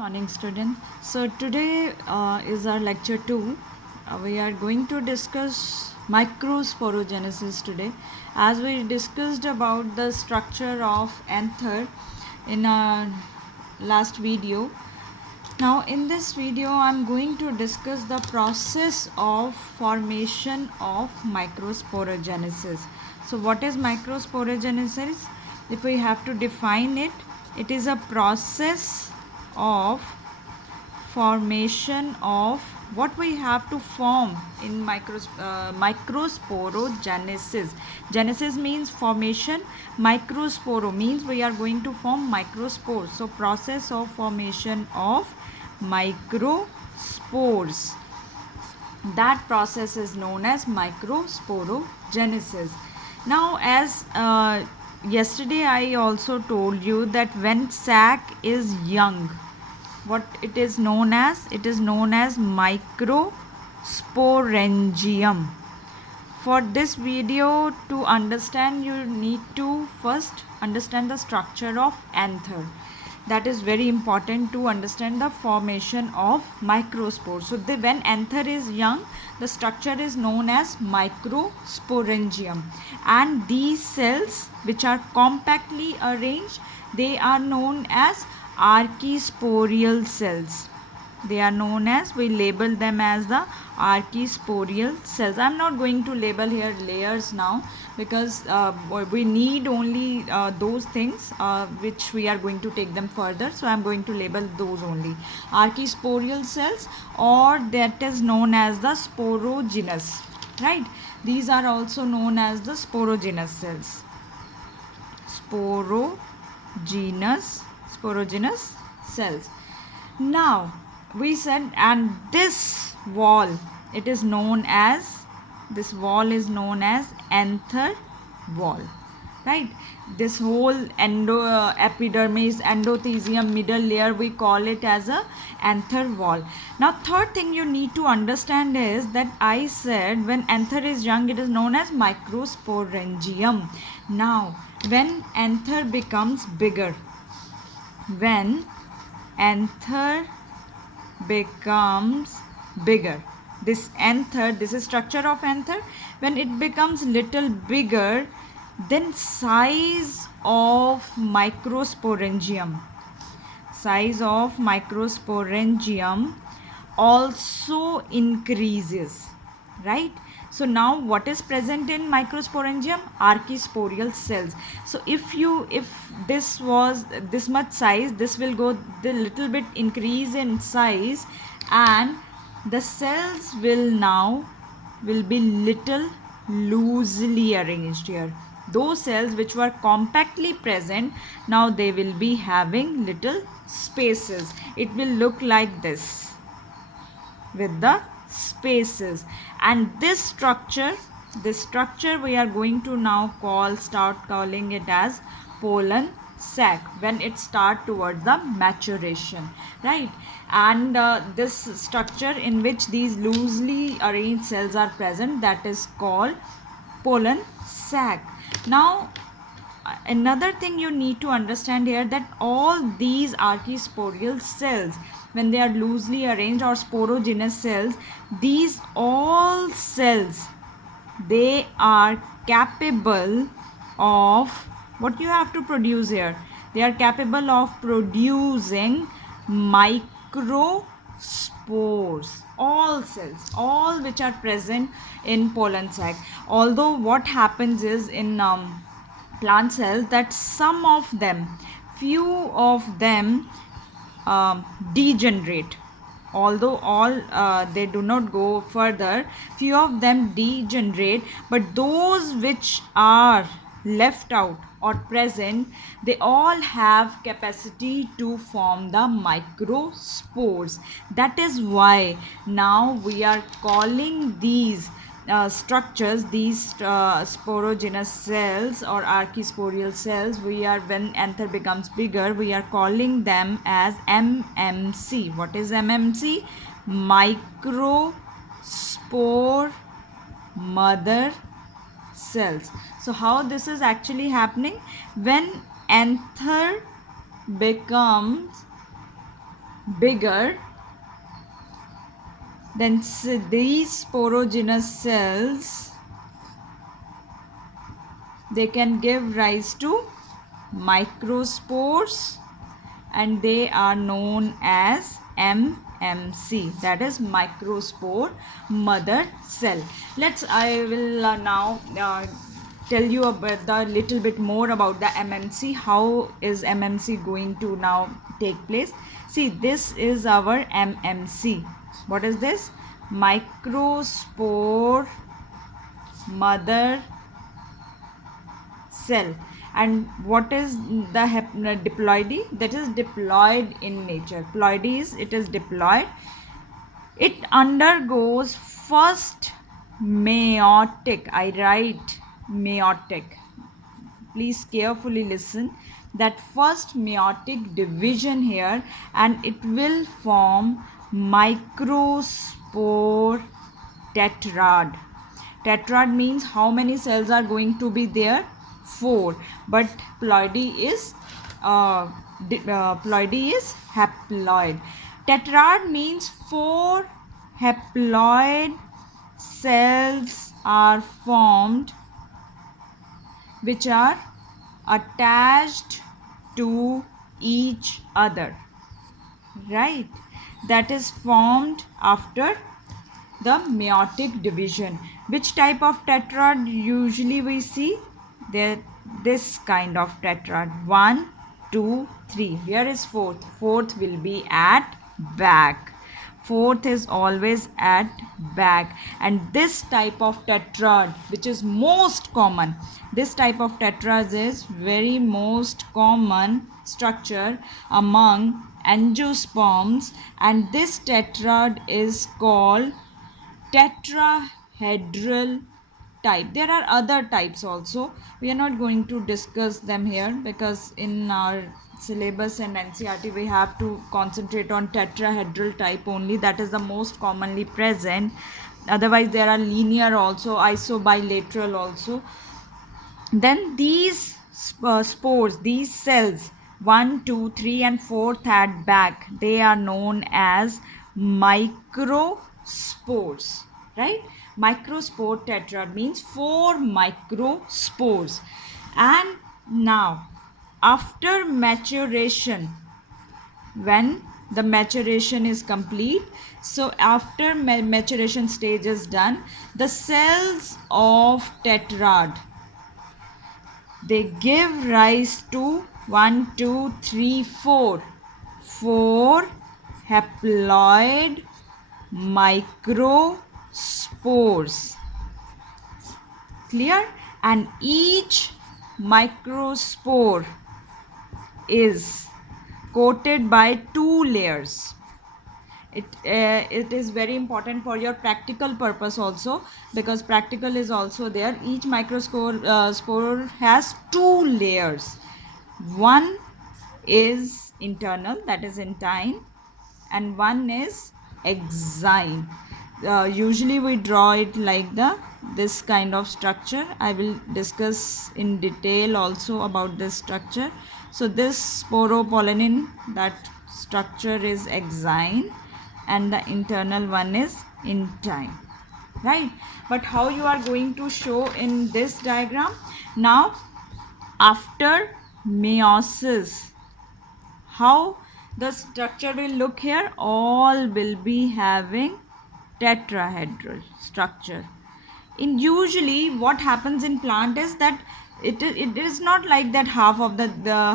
Morning, student. So today is our lecture 2. We are going to discuss microsporogenesis today, as we discussed about the structure of anther in our last video. Now in this video I'm going to discuss the process of formation of microsporogenesis. So what is microsporogenesis? If we have to define it, it is a process of formation of what we have to form in microsporogenesis. Genesis means formation, microsporo means we are going to form microspores. So process of formation of microspores, that process is known as microsporogenesis. Now as yesterday I also told you that when sac is young, what it is known as? It is known as microsporangium. For this video to understand, you need to first understand the structure of anther. That is very important to understand the formation of microspores. So when anther is young, the structure is known as microsporangium, and these cells which are compactly arranged, they are known as archisporial cells. They are known as, we label them as the archisporial cells. I am not going to label here layers now, because we need only those things which we are going to take them further. So I am going to label those only. Archisporial cells, or that is known as the sporogenous, right? These are also known as the sporogenous cells. Sporogenous cells. Now we said, and this wall, it is known as, this wall is known as anther wall, right? This whole epidermis, endothelium, middle layer, we call it as a anther wall. Now third thing you need to understand is that I said when anther is young, it is known as microsporangium. Now when anther becomes bigger, when anther becomes bigger, this anther, this is structure of anther, when it becomes little bigger, then size of microsporangium also increases, right? So now what is present in microsporangium? Archisporial cells. So if this was this much size, this will go the little bit increase in size, and the cells will be little loosely arranged here. Those cells which were compactly present, now they will be having little spaces. It will look like this with the spaces, and this structure we are going to now start calling it as pollen sac when it start towards the maturation, right? And this structure in which these loosely arranged cells are present, that is called pollen sac. Now another thing you need to understand here, that all these archisporial cells, when they are loosely arranged or sporogenous cells, these all cells, they are capable of, what you have to produce here, they are capable of producing microspores. All cells, all which are present in pollen sac. Although what happens is in plant cells, that some of them, few of them degenerate. Although all they do not go further, few of them degenerate, but those which are left out or present, they all have capacity to form the microspores. That is why now we are calling these structures, these sporogenous cells or archisporial cells, when anther becomes bigger, we are calling them as MMC. What is MMC? Microspore mother cells. So how this is actually happening? When anther becomes bigger, then these sporogenous cells, they can give rise to microspores, and they are known as MMC, that is microspore mother cell. I will now tell you about the little bit more about the MMC. How is MMC going to now take place? See, this is our MMC. What is this? Microspore mother cell. And what is the diploidy? That is diploid in nature. Ploidy is, it is diploid. It undergoes first meiotic. I write meiotic. Please carefully listen. That first meiotic division here, and it will form microspore tetrad. Tetrad means how many cells are going to be there? 4. But ploidy is haploid. Tetrad means 4 haploid cells are formed, which are attached to each other, right? That is formed after the meiotic division. Which type of tetrad usually we see? This kind of tetrad. 1, 2, 3. Here is fourth. Fourth will be at back. Fourth is always at back. And this type of tetrad, which is most common, this type of tetrad is very most common structure among angiosperms, and this tetrad is called tetrahedral type. There are other types also. We are not going to discuss them here because in our syllabus and NCERT we have to concentrate on tetrahedral type only. That is the most commonly present. Otherwise there are linear also, isobilateral also. Then these spores, these cells, 1, 2, 3 and 4th at back, they are known as microspores, right? Microspore tetrad means 4 microspores. And now after maturation, when the maturation is complete, so after maturation stage is done, the cells of tetrad, they give rise to 1, 2, 3, 4 haploid microspores. Clear? And each microspore is coated by 2 layers. It is very important for your practical purpose also, because practical is also there. Each spore has 2 layers. One is internal, that is intine, and one is exine. Usually we draw it like this kind of structure. I will discuss in detail also about this structure. So this sporopollenin, that structure is exine, and the internal one is intine, right? But how you are going to show in this diagram? Now after meiosis, how the structure will look here? All will be having tetrahedral structure. In usually what happens in plant is that it is not like that half of the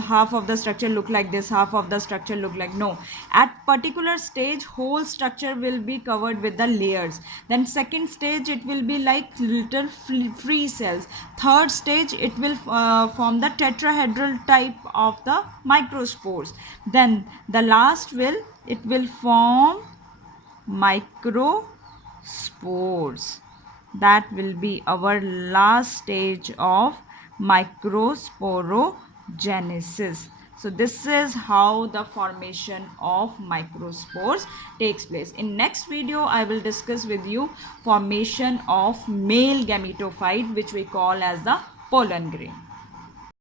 half of the structure look like this, half of the structure look like, no. At particular stage whole structure will be covered with the layers. Then second stage it will be like little free cells. Third stage it will form the tetrahedral type of the microspores. Then the last will form microspores. That will be our last stage of microsporogenesis. So this is how the formation of microspores takes place. In next video I will discuss with you formation of male gametophyte, which we call as the pollen grain.